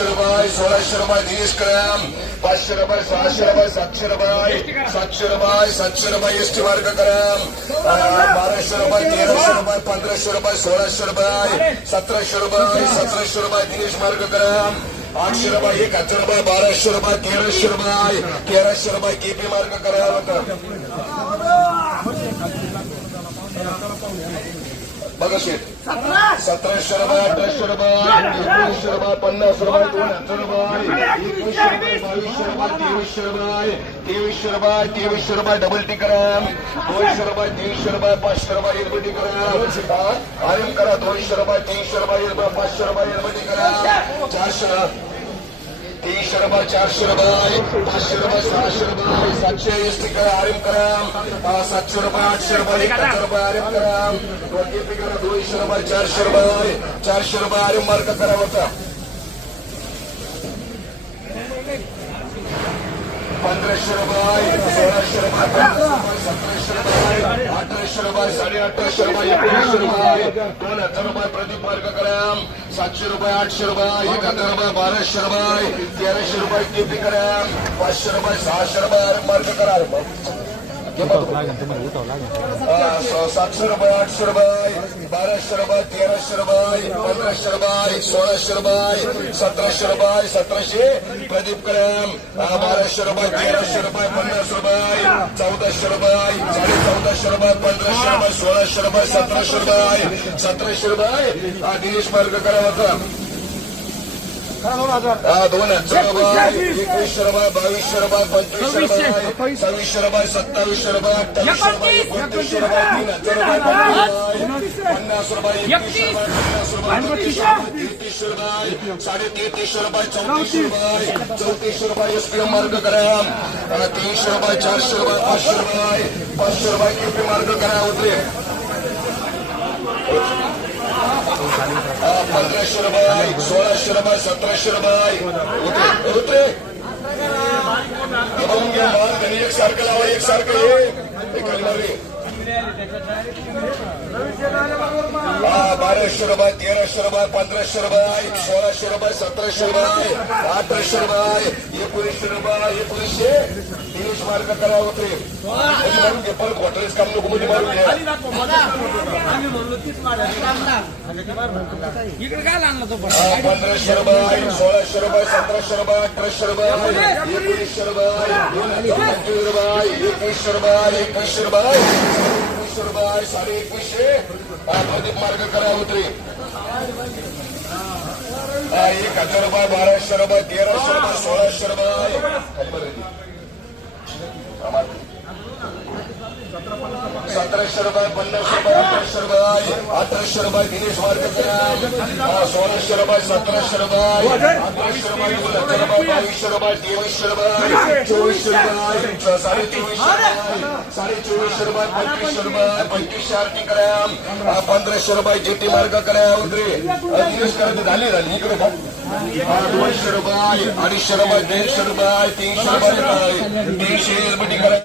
सतराशे रुपये सोळाशे रुपये दिनेश कळम पाचशे रुपये सहाशे रुपये सातशे रुपये सातशे रुपये सातशे रुपये एसटी मार्ग करम. बाराशे रुपये तेराशे रुपये पंधराशे रुपये सोळाशे रुपये सतराशे रुपये सतराशे रुपये दिनेश मार्ग करम. आठशे रुपये एक हजार रुपये बाराशे रुपये तेराशे रुपये तेराशे रुपये केपी मार्ग करावं बघा शेठ. सतराशे. रुपये अठराशे रुपये एकोणीसशे रुपये पन्नास रुपये दोन हजार रुपये एकवीसशे रुपये बावीसशे रुपये तेवीसशे रुपये तेवीसशे रुपये तेवीसशे रुपये डबल टी करा दोनशे रुपये तीनशे रुपये पाचशे रुपये एलबीटी करा आयम करा दोनशे रुपये तीनशे रुपये पाचशे रुपये एलबीटी करा चारशे. तीनशे रुपये चारशे रुपये पाचशे रुपये सहाशे रुपये सातशे एस टी करा. करा सातशे रुपये आठशे रुपये एक हजार रुपये आरएम करा. केपी करा दोनशे रुपये चारशे रुपये चारशे रुपये आरएम मार्क करा होता पंधराशे रुपये सोळाशे रुपये सतराशे रुपये अठराशे रुपये साडे अठराशे रुपये एकोणीसशे रुपये दोन हजार रुपये प्रदीप मार्ग करा. सातशे रुपये आठशे रुपये एक हजार रुपये बाराशे रुपये तेराशे रुपये केपी करा. पाचशे रुपये सहाशे रुपये मार्ग करा. सातशे रुपये आठशे रुपये बाराशे रुपये तेराशे रुपये पंधराशे रुपये सोळाशे रुपये सतराशे रुपये सतराशे प्रदीप कलम हा, बाराशे रुपये तेराशे रुपये पन्नास रुपये चौदाशे रुपये चौदाशे रुपये पंधराशे रुपये सोळाशे रुपये सतराशे रुपये सतराशे रुपये हा, दिनेश मार्ग करावा हा दोन हजार रुपये एकवीसशे रुपये बावीसशे रुपये पंचवीसशे रुपये सव्वीसशे रुपये सत्तावीसशे रुपये अठ्ठावीसशे रुपये एकोणतीसशे रुपये तीन हजार रुपये पन्नास रुपये एकतीस रुपये तेहतीसशे रुपये साडे तेहतीसशे रुपये चौतीसशे रुपये चौतीसशे रुपये एस पी मार्ग करा अं, तीनशे रुपये चारशे रुपये पाचशे रुपये पाचशे रुपये केपी मार्ग करा उतरे अं, पंधराशे रुपये सोळाशे रुपये सतराशे रुपये उतरे उतरे एक सारखं माल त्यांनी एकसारखं लावा एकसारखं ये हे खाली लाव रे. हा, बाराशे रुपये तेराशे रुपये पंधराशे रुपये सोळाशे रुपये सतराशे रुपये अठराशे रुपये एकोणीसशे रुपये एकोणीसशे. तीस मार्क करा होते. पण क्वार्टरीच काम नको मध्ये मारून पंधराशे रुपये सोळाशे रुपये सतराशे रुपये अठराशे रुपये एकोणीसशे रुपये पंचवीस रुपये एकवीसशे रुपये एकवीसशे रुपये एकवीसशे रुपये साडे एकवीसशे मार्ग करा उतरे हा, एक हजार रुपये बाराशे रुपये तेराशे रुपये सोळाशे रुपये. सतराशे रुपये पन्नासशे रुपये अठराशे रुपये अठराशे रुपये दिनेश मार्ग सोळाशे रुपये सतराशे रुपये अठराशे रुपये रुपये बावीसशे रुपये तेवीसशे रुपये चोवीसशे रुपये साडे चोवीसशे रुपये साडे चोवीसशे रुपये पंचवीसशे रुपये पंचवीसशे आरती करा पंधराशे रुपये जेटी मार्ग करा उतरे हा, दिनेश करा झाली झाली इकडे बघ. दोनशे रुपये अडीचशे रुपये दीडशे रुपये तीनशे रुपये तीनशे एलबीटी करा